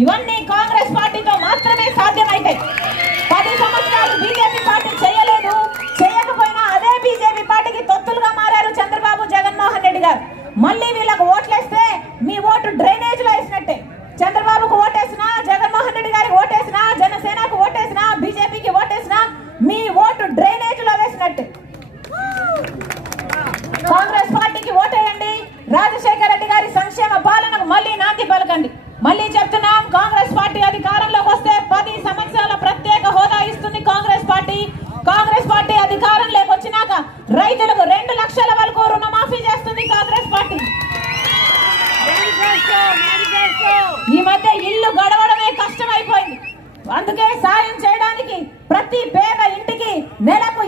ఇవన్నీ కాంగ్రెస్ పార్టీతో మాత్రమే సాధ్యమైతాయి. 10 సంవత్సరాలు బీజేపీ పార్టీ చేయలేదు, చేయకపోయినా అదే బీజేపీ పార్టీకి తొత్తులుగా మారారు చంద్రబాబు, జగన్మోహన్ రెడ్డి గారు. మళ్ళీ వీళ్ళకు ఓట్లేస్తే మీ ఓటు డ్రైనేజ్ లో వేసినట్టే. చంద్రబాబుకు ఓటేసినా, జగన్మోహన్ రెడ్డి గారికి ఓటేసినా, జనసేనకు ఓటేసినా, బీజేపీకి ఓటేసినా మీ ఓటు డ్రైనేజ్ లో వేసినట్టే. కాంగ్రెస్ పార్టీకి ఓటేయండి. రాజశేఖర రెడ్డి గారి సంక్షేమ పాలనకు మళ్ళీ నాంది పలకండి. మళ్ళీ చెప్తున్నాం, కాంగ్రెస్ పార్టీ అధికారంలోకి వస్తే 10 సంవత్సరాల ప్రత్యేక హోదా ఇస్తుంది కాంగ్రెస్ పార్టీ. కాంగ్రెస్ పార్టీ అధికారంలోకి వచ్చినాక రైతులకు 2 లక్షల వరకు రుణమాఫీ చేస్తుంది కాంగ్రెస్ పార్టీ. ఈ మధ్య ఇల్లు గడవడమే కష్టమైపోయింది. అందుకే సాయం చేయడానికి ప్రతి పేద ఇంటికి నెలకు